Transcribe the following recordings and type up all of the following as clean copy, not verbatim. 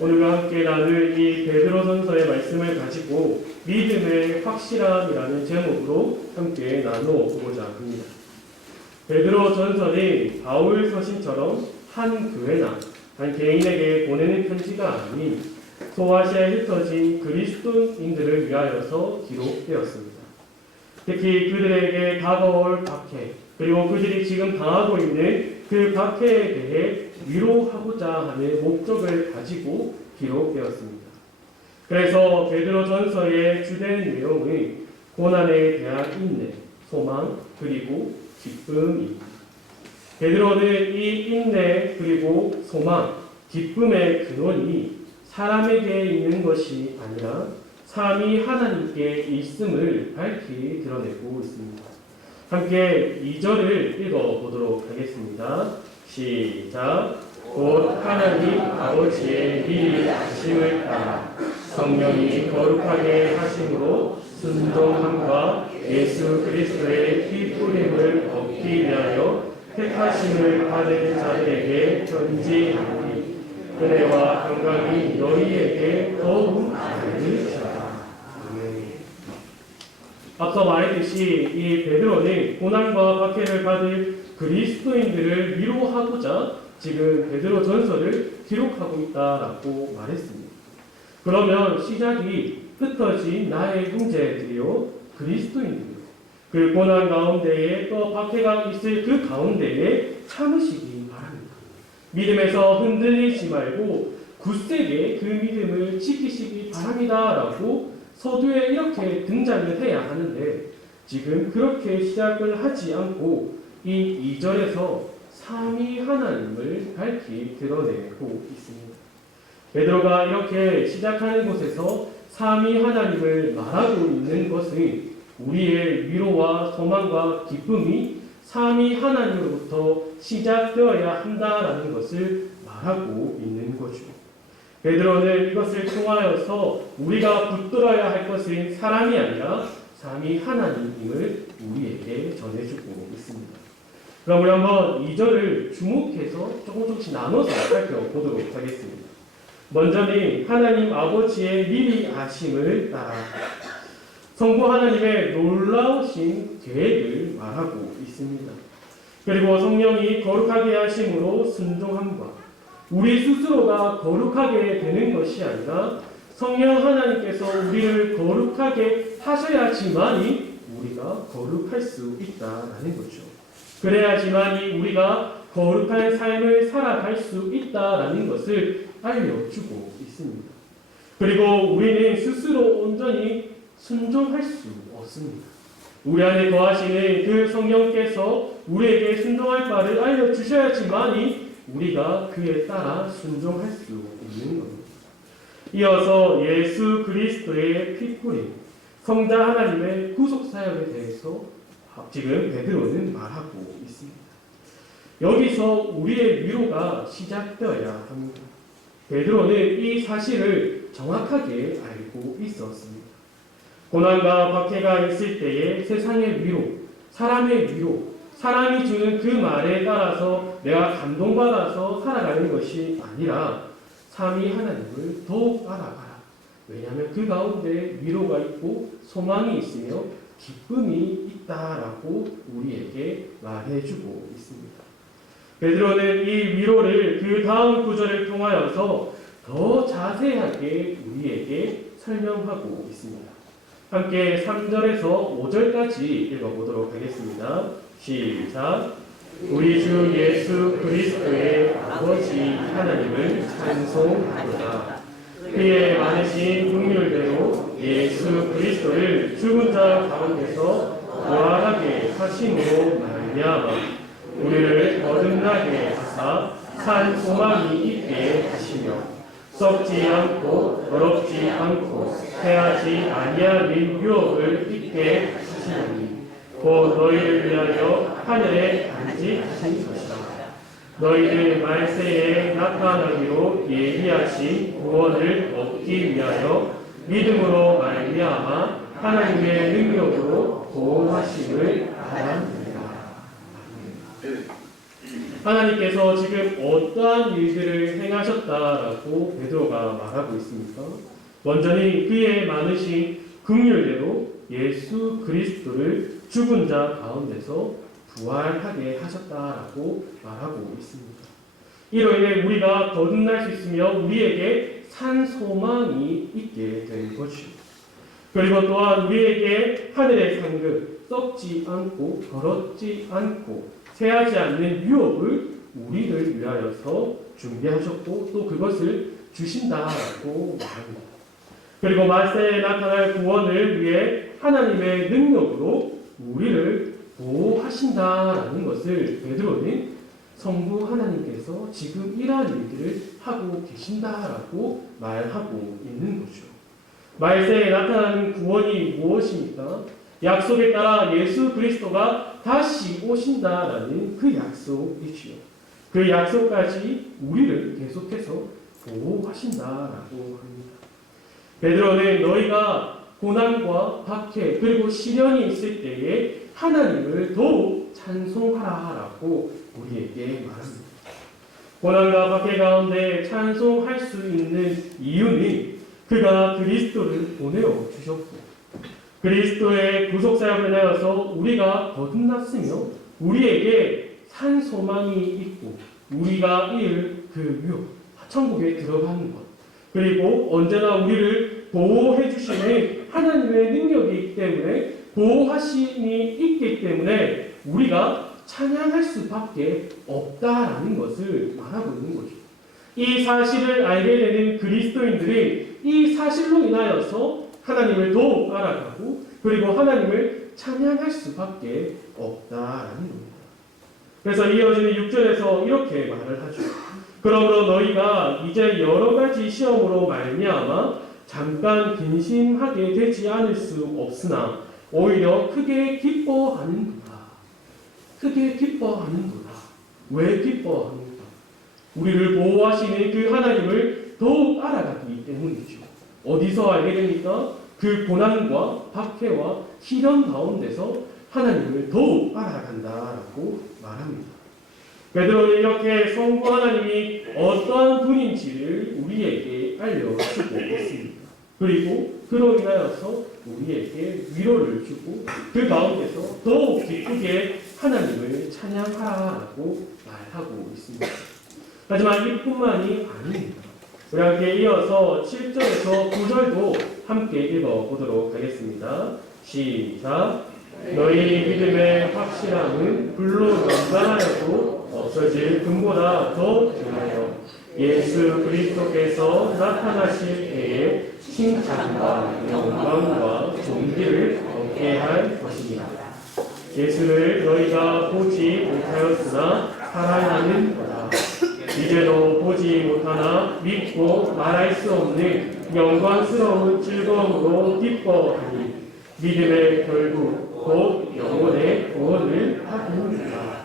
오늘과 함께 나눌 이 베드로전서의 말씀을 가지고 믿음의 확실함이라는 제목으로 함께 나누어 보고자 합니다. 베드로전서는 바울 서신처럼 한 교회나 한 개인에게 보내는 편지가 아닌 소아시아에 흩어진 그리스도인들을 위하여서 기록되었습니다. 특히 그들에게 다가올 박해, 그리고 그들이 지금 당하고 있는 그 박해에 대해 위로하고자 하는 목적을 가지고 기록되었습니다. 그래서 베드로전서의 주된 내용은 고난에 대한 인내, 소망, 그리고 기쁨입니다. 베드로는 이 인내 그리고 소망, 기쁨의 근원이 사람에게 있는 것이 아니라 삼위 하나님께 있음을 밝히 드러내고 있습니다. 함께 2절을 읽어보도록 하겠습니다. 시작. 곧 하나님 아버지의 미리 아심을 따라 성령이 거룩하게 하심으로 순종함과 예수 그리스도의 피 뿌림을 얻기 위하여 택하심을 받은 자들에게 전지하니 은혜와 평강이 너희에게 더욱 많으리라. 앞서 말했듯이 이 베드로는 고난과 박해를 받을 그리스도인들을 위로하고자 지금 베드로 전서를 기록하고 있다라고 말했습니다. 그러면 시작이 흩어진 나의 형제들이요 그리스도인들이요 그 고난 가운데에 또 박해가 있을 그 가운데에 참으시기 바랍니다. 믿음에서 흔들리지 말고 굳세게 그 믿음을 지키시기 바랍니다라고 서두에 이렇게 등장을 해야 하는데 지금 그렇게 시작을 하지 않고 이 2절에서 삼위 하나님을 밝히 드러내고 있습니다. 베드로가 이렇게 시작하는 곳에서 삼위 하나님을 말하고 있는 것은 우리의 위로와 소망과 기쁨이 삼위 하나님으로부터 시작되어야 한다라는 것을 말하고 있는 거죠. 베드로는 이것을 통하여서 우리가 붙들어야 할 것은 사람이 아니라 삼위 하나님임을 우리에게 전해주고 있습니다. 그럼 우리 한번 2절을 주목해서 조금씩 나눠서 살펴보도록 하겠습니다. 먼저는 하나님 아버지의 미리 아심을 따라 성부 하나님의 놀라우신 계획을 말하고 있습니다. 그리고 성령이 거룩하게 하심으로 순종함과 우리 스스로가 거룩하게 되는 것이 아니라 성령 하나님께서 우리를 거룩하게 하셔야지만이 우리가 거룩할 수 있다라는 거죠. 그래야지만이 우리가 거룩한 삶을 살아갈 수 있다라는 것을 알려주고 있습니다. 그리고 우리는 스스로 온전히 순종할 수 없습니다. 우리 안에 거하시는 그 성령께서 우리에게 순종할 바를 알려주셔야지만이 우리가 그에 따라 순종할 수 있는 겁니다. 이어서 예수 그리스도의 피뿌림, 성자 하나님의 구속사역에 대해서 지금 베드로는 말하고 있습니다. 여기서 우리의 위로가 시작되어야 합니다. 베드로는 이 사실을 정확하게 알고 있었습니다. 고난과 박해가 있을 때에 세상의 위로, 사람의 위로, 사람이 주는 그 말에 따라서 내가 감동받아서 살아가는 것이 아니라 삼위 하나님을 더욱 알아가라. 왜냐하면 그 가운데 위로가 있고 소망이 있으며 기쁨이 있다라고 우리에게 말해주고 있습니다. 베드로는 이 위로를 그 다음 구절을 통하여서 더 자세하게 우리에게 설명하고 있습니다. 함께 3절에서 5절까지 읽어보도록 하겠습니다. 시작. 우리 주 예수 그리스도의 아버지 하나님을 찬송하노라. 그의 많으신 긍휼대로 예수 그리스도를 죽은 자 가운데서 부활하게 하심으로 말미암아 우리를 거듭나게 하사 산 소망이 있게 하시며 썩지 않고 더럽지 않고 해하지 아니하는 유업을 있게 하시나니 곧 너희를 위하여 하늘에 간직하신 것이다. 너희들 말세에 나타나기로 예비하신 구원을 얻기 위하여 믿음으로 말미암아 하나님의 능력으로 보호하심을 바랍니다. 하나님께서 지금 어떠한 일들을 행하셨다라고 베드로가 말하고 있습니까? 완전히 그의 많으신 긍휼대로 예수 그리스도를 죽은 자 가운데서 부활하게 하셨다라고 말하고 있습니다. 이로 인해 우리가 거듭날 수 있으며 우리에게 산 소망이 있게 된 것이요. 그리고 또한 우리에게 하늘의 상급, 썩지 않고 더럽지 않고 새하지 않는 유업을 우리를 위하여서 준비하셨고 또 그것을 주신다라고 말합니다. 그리고 말세에 나타날 구원을 위해 하나님의 능력으로 우리를 보호하신다라는 것을 베드로는 성부 하나님께서 지금 이러한 일들을 하고 계신다라고 말하고 있는 거죠. 말세에 나타나는 구원이 무엇입니까? 약속에 따라 예수 그리스도가 다시 오신다라는 그 약속이지요. 그 약속까지 우리를 계속해서 보호하신다라고 합니다. 베드로는 너희가 고난과 박해 그리고 시련이 있을 때에 하나님을 더욱 찬송하라라고 우리에게 말합니다. 고난과 박해 가운데 찬송할 수 있는 이유는 그가 그리스도를 보내어 주셨고 그리스도의 구속사역을 내어서 우리가 거듭났으며 우리에게 산 소망이 있고 우리가 이을 그 유업, 천국에 들어가는 것 그리고 언제나 우리를 보호해 주시는 하나님의 능력이 있기 때문에 보호하심이 있기 때문에 우리가 찬양할 수밖에 없다라는 것을 말하고 있는 거죠. 이 사실을 알게 되는 그리스도인들이 이 사실로 인하여서 하나님을 더욱 알아가고 그리고 하나님을 찬양할 수밖에 없다라는 겁니다. 그래서 이어지는 6절에서 이렇게 말을 하죠. 그러므로 너희가 이제 여러 가지 시험으로 말미암아 잠깐 근심하게 되지 않을 수 없으나 오히려 크게 기뻐하는구나. 크게 기뻐하는구나. 왜 기뻐합니까? 우리를 보호하시는 그 하나님을 더욱 알아가기 때문이죠. 어디서 알게 됩니까? 그 고난과 박해와 시련 가운데서 하나님을 더욱 알아간다라고 말합니다. 베드로는 이렇게 성부 하나님이 어떠한 분인지를 우리에게 알려주고 있습니다. 그리고 그로 인하여서 우리에게 위로를 주고 그 가운데서 더욱 기쁘게 하나님을 찬양하라고 말하고 있습니다. 하지만 이뿐만이 아닙니다. 우리 함께 이어서 7절에서 9절도 함께 읽어보도록 하겠습니다. 시작. 너희 믿음의 확실함은 불로 연단하여도 없어질 금보다 더 중하여 예수 그리스도께서 나타나실 때에 칭찬과 영광과 존귀를 얻게 할 것입니다. 예수를 너희가 보지 못하였으나 사랑하는 거다. 이제도 보지 못하나 믿고 말할 수 없는 영광스러운 즐거움으로 기뻐하니 믿음의 결국 곧 영혼의 구원을 하리라.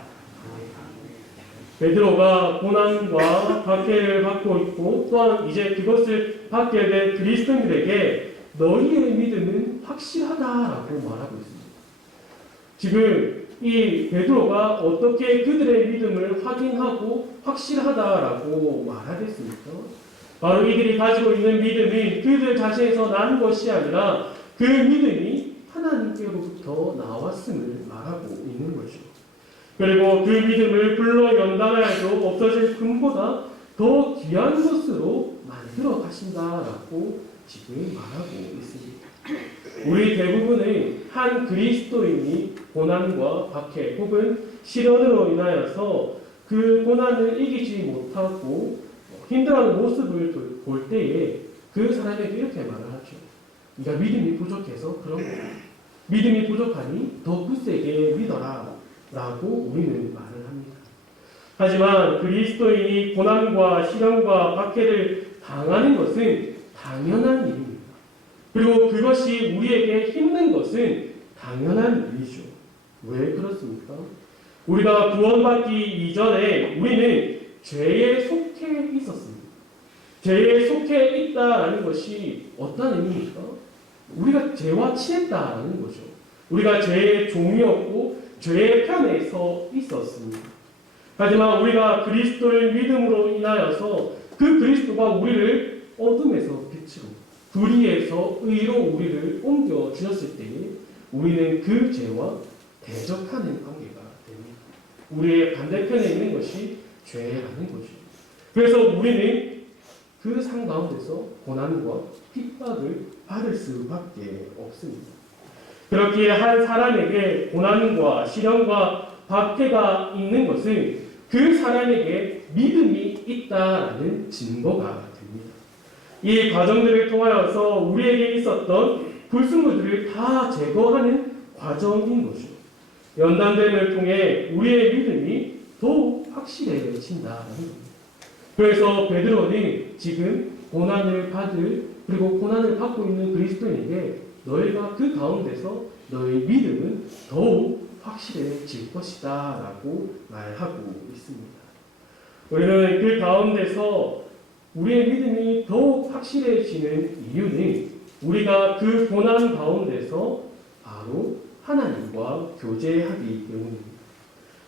베드로가 고난과 박해를 받고 있고 또한 이제 그것을 받게 된 그리스도인들에게 너희의 믿음은 확실하다라고 말하고 있습니다. 지금 이 베드로가 어떻게 그들의 믿음을 확인하고 확실하다라고 말하겠습니까? 바로 이들이 가지고 있는 믿음이 그들 자신에서 난 것이 아니라 그 믿음이 하나님께로부터 나왔음을 말하고 있는 거죠. 그리고 그 믿음을 불러 연단하여도 없어질 금보다 더 귀한 것으로 만들어 가신다라고 지금 말하고 있습니다. 우리 대부분의 한 그리스도인이 고난과 박해 혹은 시련으로 인하여서 그 고난을 이기지 못하고 힘들어하는 모습을 볼 때에 그 사람에게 이렇게 말을 하죠. 네가 믿음이 부족해서 그런 거야. 믿음이 부족하니 더 굳세게 믿어라 라고 우리는 말을 합니다. 하지만 그리스도인이 고난과 시련과 박해를 당하는 것은 당연한 일입니다. 그리고 그것이 우리에게 힘든 것은 당연한 일이죠. 왜 그렇습니까? 우리가 구원받기 이전에 우리는 죄에 속해 있었습니다. 죄에 속해 있다라는 것이 어떤 의미입니까? 우리가 죄와 취했다라는 거죠. 우리가 죄의 종이었고 죄의 편에 서 있었습니다. 하지만 우리가 그리스도를 믿음으로 인하여서 그 그리스도가 우리를 어둠에서 빛으로, 불의에서 의로 우리를 옮겨 주셨을 때에 우리는 그 죄와 대적하는 관계가 됩니다. 우리의 반대편에 있는 것이 죄라는 거죠. 그래서 우리는 그 상 가운데서 고난과 핍박을 받을 수밖에 없습니다. 그렇기에 한 사람에게 고난과 시련과 박해가 있는 것은 그 사람에게 믿음이 있다라는 증거가 됩니다. 이 과정들을 통하여서 우리에게 있었던 불순물들을 다 제거하는 과정인 것이죠. 연단됨을 통해 우리의 믿음이 더욱 확실해진다는 겁니다. 그래서 베드로는 지금 고난을 그리고 고난을 받고 있는 그리스도인에게 너희가 그 가운데서 너희 믿음은 더욱 확실해질 것이다 라고 말하고 있습니다. 우리는 그 가운데서 우리의 믿음이 더욱 확실해지는 이유는 우리가 그 고난 가운데서 바로 하나님과 교제하기 때문입니다.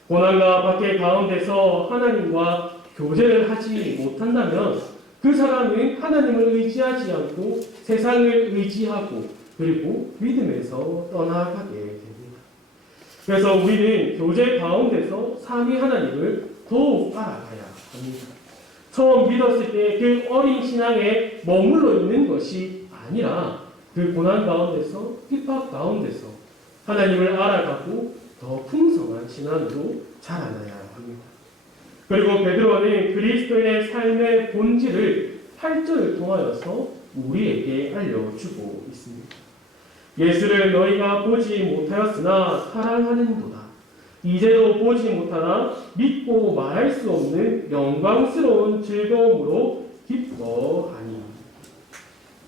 고난과 박해 가운데서 하나님과 교제를 하지 못한다면 그 사람은 하나님을 의지하지 않고 세상을 의지하고 그리고 믿음에서 떠나가게 됩니다. 그래서 우리는 교제 가운데서 삼위 하나님을 더욱 알아가야 합니다. 처음 믿었을 때 그 어린 신앙에 머물러 있는 것이 아니라 그 고난 가운데서 핍박 가운데서 하나님을 알아가고 더 풍성한 신앙으로 자라나야 합니다. 그리고 베드로는 그리스도의 삶의 본질을 8절을 통하여서 우리에게 알려주고 있습니다. 예수를 너희가 보지 못하였으나 사랑하는도다. 이제도 보지 못하나 믿고 말할 수 없는 영광스러운 즐거움으로 기뻐하니.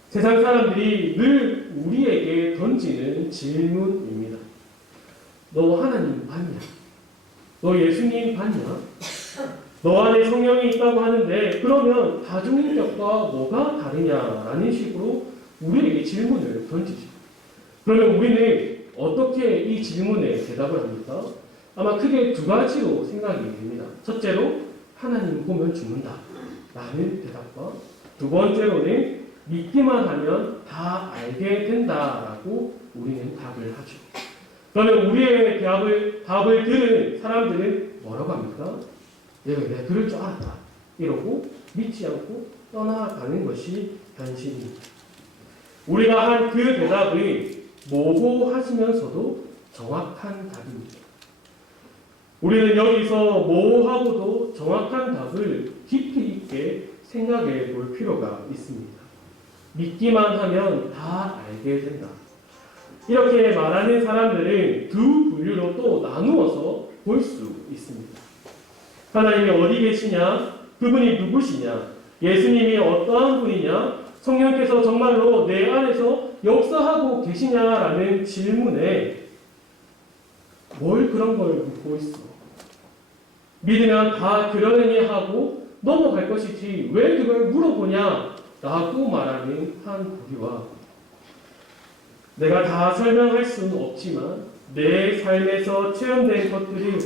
세상 사람들이 늘 우리에게 던지는 질문입니다. 너 하나님 봤냐? 너 예수님 봤냐? 너 안에 성령이 있다고 하는데 그러면 다중인격과 뭐가 다르냐라는 식으로 우리에게 질문을 던지죠. 그러면 우리는 어떻게 이 질문에 대답을 합니까? 아마 크게 두 가지로 생각이 됩니다. 첫째로 하나님 보면 죽는다 라는 대답과 두 번째로는 믿기만 하면 다 알게 된다라고 우리는 답을 하죠. 그러면 우리의 답을 들은 사람들은 뭐라고 합니까? 내가 그럴 줄 알았다 이러고 믿지 않고 떠나가는 것이 현실입니다. 우리가 한 그 대답이 모호하시면서도 정확한 답입니다. 우리는 여기서 모호하고도 정확한 답을 깊이 있게 생각해 볼 필요가 있습니다. 믿기만 하면 다 알게 된다. 이렇게 말하는 사람들은 두 분류로 또 나누어서 볼 수 있습니다. 하나님이 어디 계시냐? 그분이 누구시냐? 예수님이 어떠한 분이냐? 성령께서 정말로 내 안에서 역사하고 계시냐라는 질문에 뭘 그런 걸 묻고 있어? 믿으면 다 그러느니 하고 넘어갈 것이지 왜 그걸 물어보냐? 라고 말하는 한 부류와 내가 다 설명할 수는 없지만 내 삶에서 체험된 것들이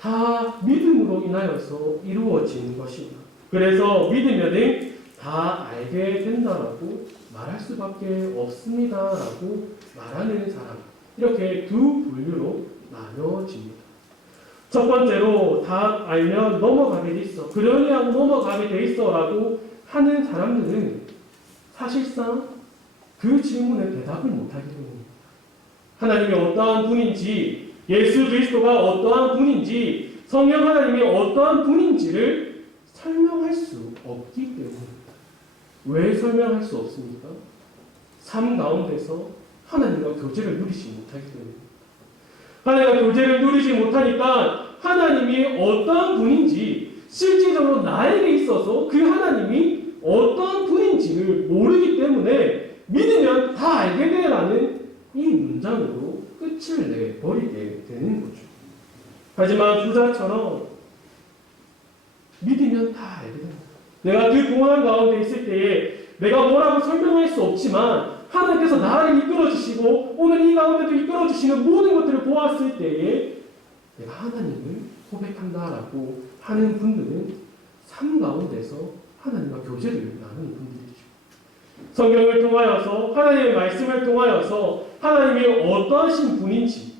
다 믿음으로 인하여서 이루어진 것이다. 그래서 믿으면은 다 알게 된다라고 말할 수밖에 없습니다라고 말하는 사람, 이렇게 두 분류로 나눠집니다. 첫 번째로 다 알면 넘어가게 돼 있어, 그러려고 넘어가게 돼 있어라고 하는 사람들은 사실상 그 질문에 대답을 못하게 됩니다. 하나님이 어떠한 분인지, 예수 그리스도가 어떠한 분인지, 성령 하나님이 어떠한 분인지를 설명할 수 없기 때문입니다. 왜 설명할 수 없습니까? 삶 가운데서 하나님과 교제를 누리지 못하기 때문입니다. 하나님과 교제를 누리지 못하니까 하나님이 어떠한 분인지, 실질적으로 나에게 있어서 그 하나님이 어떠한 분인지를 모르기 때문에 믿으면 다 알게 되라는 이 문장으로 끝을 내버리게 되는 거죠. 하지만 부자처럼 믿으면 다 알게 됩니다. 내가 그 공허한 가운데 있을 때에 내가 뭐라고 설명할 수 없지만 하나님께서 나를 이끌어 주시고 오늘 이 가운데도 이끌어 주시는 모든 것들을 보았을 때에 내가 하나님을 고백한다라고 하는 분들은 삶 가운데서 하나님과 교제를 나누는 분들이죠. 성경을 통하여서 하나님의 말씀을 통하여서 하나님이 어떠하신 분인지,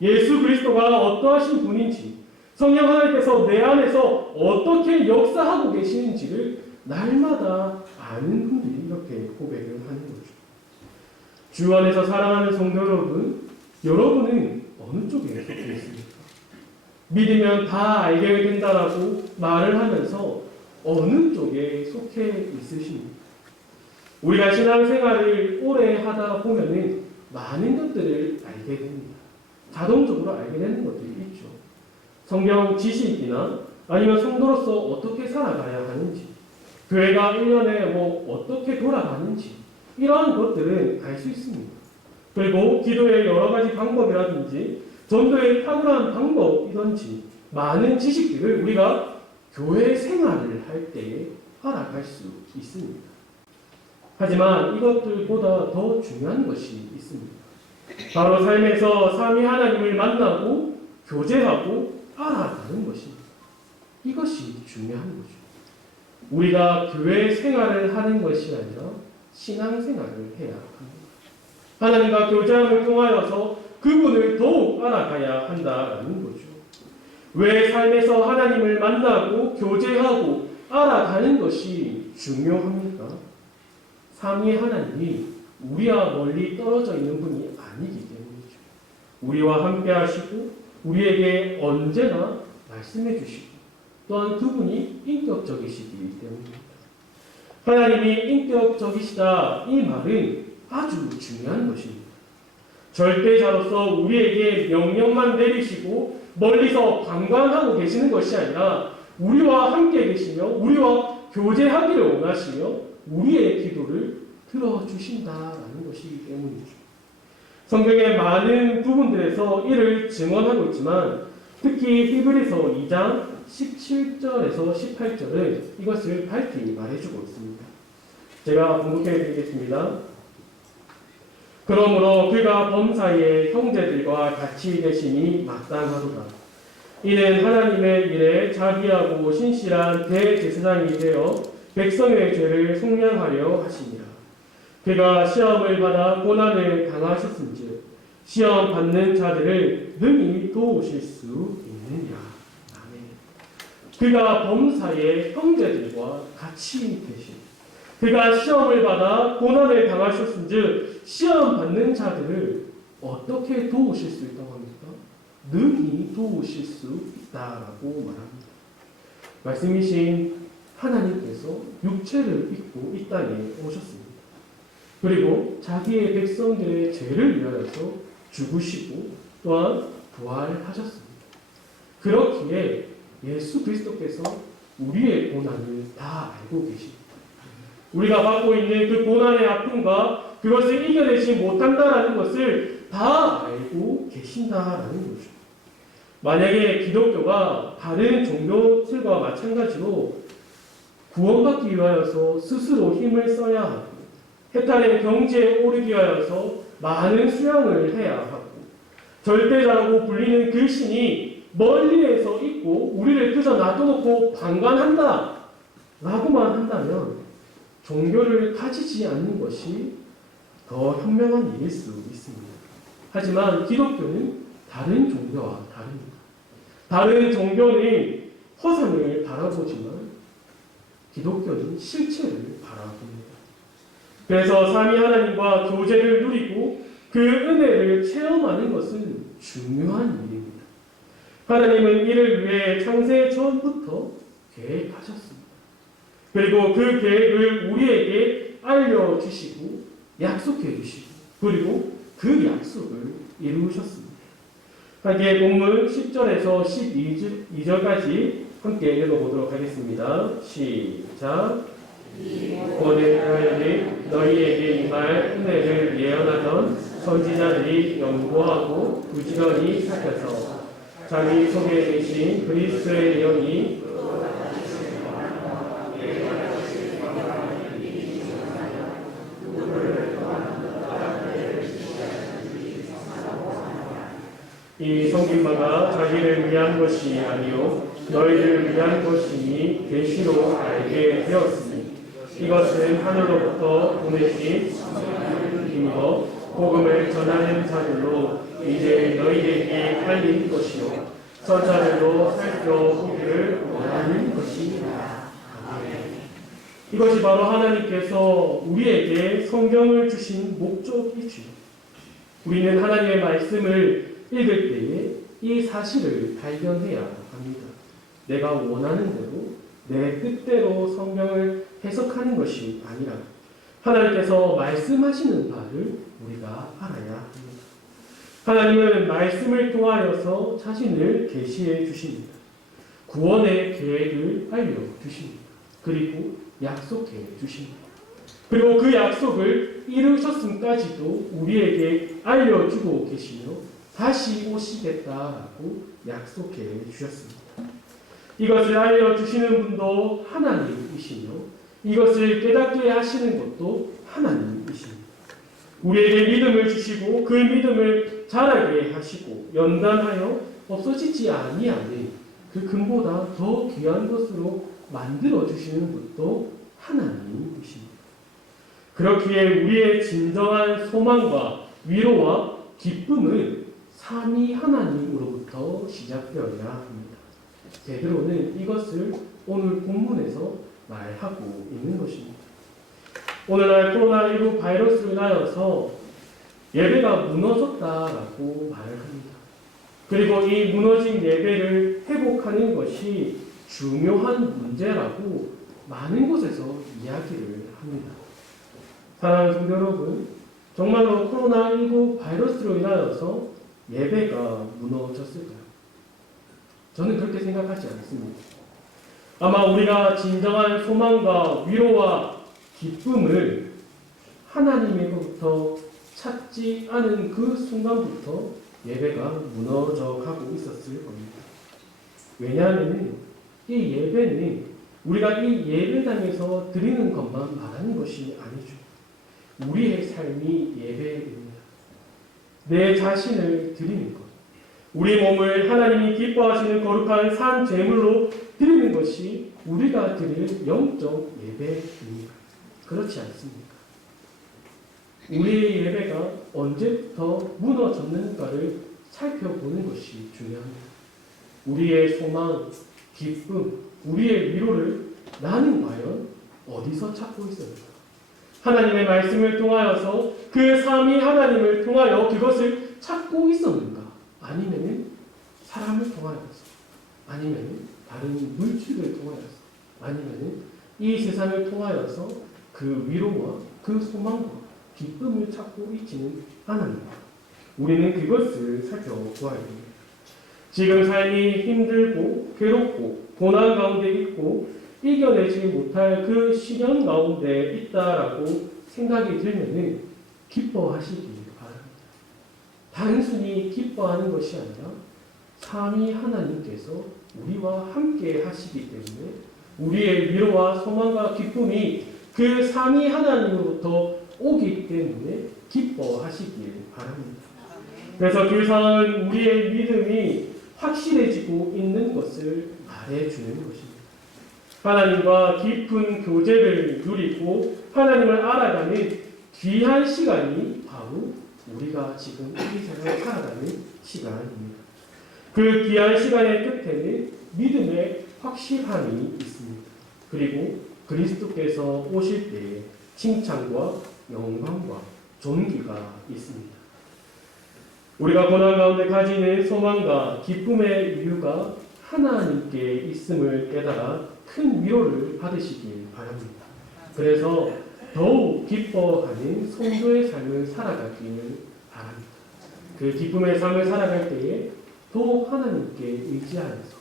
예수 그리스도가 어떠하신 분인지, 성령 하나님께서 내 안에서 어떻게 역사하고 계시는지를 날마다 아는 분들이 이렇게 고백을 하는 거죠. 주 안에서 사랑하는 성도 여러분, 여러분은 어느 쪽에 속해 있습니까? 믿으면 다 알게 된다라고 말을 하면서 어느 쪽에 속해 있으십니까? 우리가 신앙생활을 오래 하다 보면은 많은 것들을 알게 됩니다. 자동적으로 알게 되는 것들이 있죠. 성경 지식이나 아니면 성도로서 어떻게 살아가야 하는지, 교회가 1년에 어떻게 돌아가는지, 이러한 것들은 알 수 있습니다. 그리고 기도의 여러 가지 방법이라든지 전도의 탁월한 방법이든지 많은 지식들을 우리가 교회 생활을 할 때에 알아갈 수 있습니다. 하지만 이것들보다 더 중요한 것이 있습니다. 바로 삶에서 삼위 하나님을 만나고 교제하고 알아가는 것입니다. 이것이 중요한 거죠. 우리가 교회 생활을 하는 것이 아니라 신앙생활을 해야 합니다. 하나님과 교제함을 통하여서 그분을 더욱 알아가야 한다는 거죠. 왜 삶에서 하나님을 만나고 교제하고 알아가는 것이 중요합니까? 삼위 하나님이 우리와 멀리 떨어져 있는 분이 아니기 때문이죠. 우리와 함께 하시고 우리에게 언제나 말씀해 주시고 또한 그분이 인격적이시기 때문입니다. 하나님이 인격적이시다, 이 말은 아주 중요한 것입니다. 절대자로서 우리에게 명령만 내리시고 멀리서 관광하고 계시는 것이 아니라 우리와 함께 계시며 우리와 교제하기를 원하시며 우리의 기도를 들어주신다라는 것이기 때문이죠. 성경의 많은 부분들에서 이를 증언하고 있지만 특히 히브리서 2장 17절에서 18절은 이것을 밝히 말해주고 있습니다. 제가 번역해 드리겠습니다. 그러므로 그가 범사의 형제들과 같이 계심이 마땅하도다. 이는 하나님의 일에 자비하고 신실한 대제사장이 되어 백성의 죄를 속량하려 하시니라. 그가 시험을 받아 고난을 당하셨은즉 시험 받는 자들을 능히 도우실 수 있느냐. 아멘. 그가 범사의 형제들과 같이 계신, 그가 시험을 받아 고난을 당하셨은즉 시험 받는 자들을 어떻게 도우실 수 있다고 합니까? 능히 도우실 수 있다라고 말합니다. 말씀이신 하나님께서 육체를 입고 이 땅에 오셨습니다. 그리고 자기의 백성들의 죄를 위하여서 죽으시고 또한 부활하셨습니다. 그렇기에 예수 그리스도께서 우리의 고난을 다 알고 계십니다. 우리가 받고 있는 그 고난의 아픔과 그것을 이겨내지 못한다라는 것을 다 알고 계신다라는 거죠. 만약에 기독교가 다른 종교들과 마찬가지로 구원받기 위하여서 스스로 힘을 써야 하고 해탈의 경지에 오르기 위하여서 많은 수양을 해야 하고 절대자라고 불리는 그 신이 멀리에서 있고 우리를 그저 놔둬놓고 방관한다 라고만 한다면 종교를 가지지 않는 것이 더 현명한 일일 수 있습니다. 하지만 기독교는 다른 종교와 다릅니다. 다른 종교는 허상을 바라보지만 기독교는 실체를 바라봅니다. 그래서 삼위 하나님과 교제를 누리고 그 은혜를 체험하는 것은 중요한 일입니다. 하나님은 이를 위해 창세 전부터 계획하셨습니다. 그리고 그 계획을 우리에게 알려주시고 약속해 주시고 그리고 그 약속을 이루셨습니다. 함께 본문 10절에서 12절까지 함께 읽어보도록 하겠습니다. 시작. 오늘 하나님이 너희에게 임할 은혜를 예언하던 선지자들이 연구하고 부지런히 살펴서 자기 속에 계신 그리스도의 영이 이 성긴 바가 자기를 위한 것이 아니요 너희를 위한 것이니 계시로 알게 되었으니 이것은 하늘로부터 보내신 힘이고 복음을 전하는 자들로 이제 너희에게 알린 것이요 선자들로 살펴보기를 원하는 것이니라. 이것이 바로 하나님께서 우리에게 성경을 주신 목적이죠. 우리는 하나님의 말씀을 읽을 때에 이 사실을 발견해야 합니다. 내가 원하는 대로 내 뜻대로 성경을 해석하는 것이 아니라 하나님께서 말씀하시는 바를 우리가 알아야 합니다. 하나님은 말씀을 통하여서 자신을 계시해 주십니다. 구원의 계획을 알려주십니다. 그리고 약속해 주십니다. 그리고 그 약속을 이루셨음까지도 우리에게 알려주고 계시며 다시 오시겠다라고 약속해 주셨습니다. 이것을 알려주시는 분도 하나님이시며 이것을 깨닫게 하시는 것도 하나님이십니다. 우리에게 믿음을 주시고 그 믿음을 자라게 하시고 연단하여 없어지지 아니하는 그 금보다 더 귀한 것으로 만들어주시는 분도 하나님이십니다. 그렇기에 우리의 진정한 소망과 위로와 기쁨은 삼위 하나님으로부터 시작되어야 합니다. 베드로는 이것을 오늘 본문에서 말하고 있는 것입니다. 오늘날 코로나19 바이러스로 인하여서 예배가 무너졌다라고 말을 합니다. 그리고 이 무너진 예배를 회복하는 것이 중요한 문제라고 많은 곳에서 이야기를 합니다. 사랑하는 성도 여러분, 정말로 코로나19 바이러스로 인하여서 예배가 무너졌을까요? 저는 그렇게 생각하지 않습니다. 아마 우리가 진정한 소망과 위로와 기쁨을 하나님으로부터 찾지 않은 그 순간부터 예배가 무너져 가고 있었을 겁니다. 왜냐하면 이 예배는 우리가 이 예배당에서 드리는 것만 말하는 것이 아니죠. 우리의 삶이 예배입니다. 내 자신을 드리는 것, 우리 몸을 하나님이 기뻐하시는 거룩한 산 제물로 드리는 것이 우리가 드릴 영적 예배입니다. 그렇지 않습니까? 우리의 예배가 언제부터 무너졌는가를 살펴보는 것이 중요합니다. 우리의 소망, 기쁨, 우리의 위로를 나는 과연 어디서 찾고 있습니까? 하나님의 말씀을 통하여서 그 삼위 하나님을 통하여 그것을 찾고 있었는가? 아니면 사람을 통하여서, 아니면 다른 물질을 통하여서, 아니면 이 세상을 통하여서 그 위로와 그 소망과 기쁨을 찾고 있지는 않았는가? 우리는 그것을 살펴보아야 됩니다. 지금 삶이 힘들고 괴롭고 고난 가운데 있고 이겨내지 못할 그 시련 가운데 있다라고 생각이 들면은 기뻐하시기 바랍니다. 단순히 기뻐하는 것이 아니라 삼위 하나님께서 우리와 함께 하시기 때문에 우리의 위로와 소망과 기쁨이 그 삼위 하나님으로부터 오기 때문에 기뻐하시길 바랍니다. 그래서 그 상황은 우리의 믿음이 확실해지고 있는 것을 말해주는 것입니다. 하나님과 깊은 교제를 누리고 하나님을 알아가는 귀한 시간이 바로 우리가 지금 이 세상을 살아가는 시간입니다. 그 귀한 시간의 끝에는 믿음의 확실함이 있습니다. 그리고 그리스도께서 오실 때에 칭찬과 영광과 존귀가 있습니다. 우리가 고난 가운데 가지는 소망과 기쁨의 이유가 하나님께 있음을 깨달아 큰 위로를 받으시길 바랍니다. 그래서 더욱 기뻐하는 성도의 삶을 살아가기를 바랍니다. 그 기쁨의 삶을 살아갈 때에 더욱 하나님께 의지하면서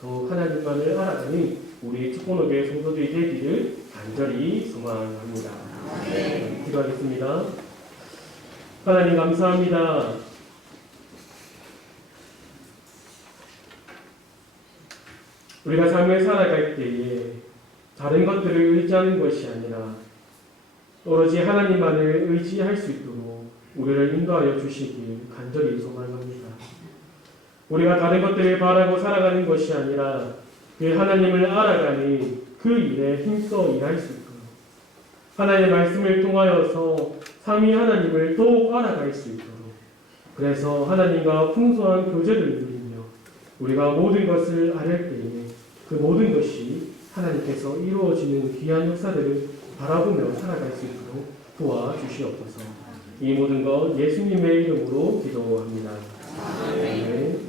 더욱 하나님만을 알아가는 우리 축복노교회 성도들이 되기를 간절히 소망합니다. 네. 기도하겠습니다. 하나님 감사합니다. 우리가 삶을 살아갈 때에 다른 것들을 의지하는 것이 아니라 오로지 하나님만을 의지할 수 있도록 우리를 인도하여 주시길 간절히 소망합니다. 우리가 다른 것들을 바라고 살아가는 것이 아니라 그 하나님을 알아가는 그 일에 힘써 일할 수 있도록 하나님의 말씀을 통하여서 삼위 하나님을 더욱 알아갈 수 있도록 그래서 하나님과 풍성한 교제를 누리며 우리가 모든 것을 아뢰 때에 그 모든 것이 하나님께서 이루어지는 귀한 역사들을 바라보며 살아갈 수 있도록 도와주시옵소서. 이 모든 것 예수님의 이름으로 기도합니다. 아멘.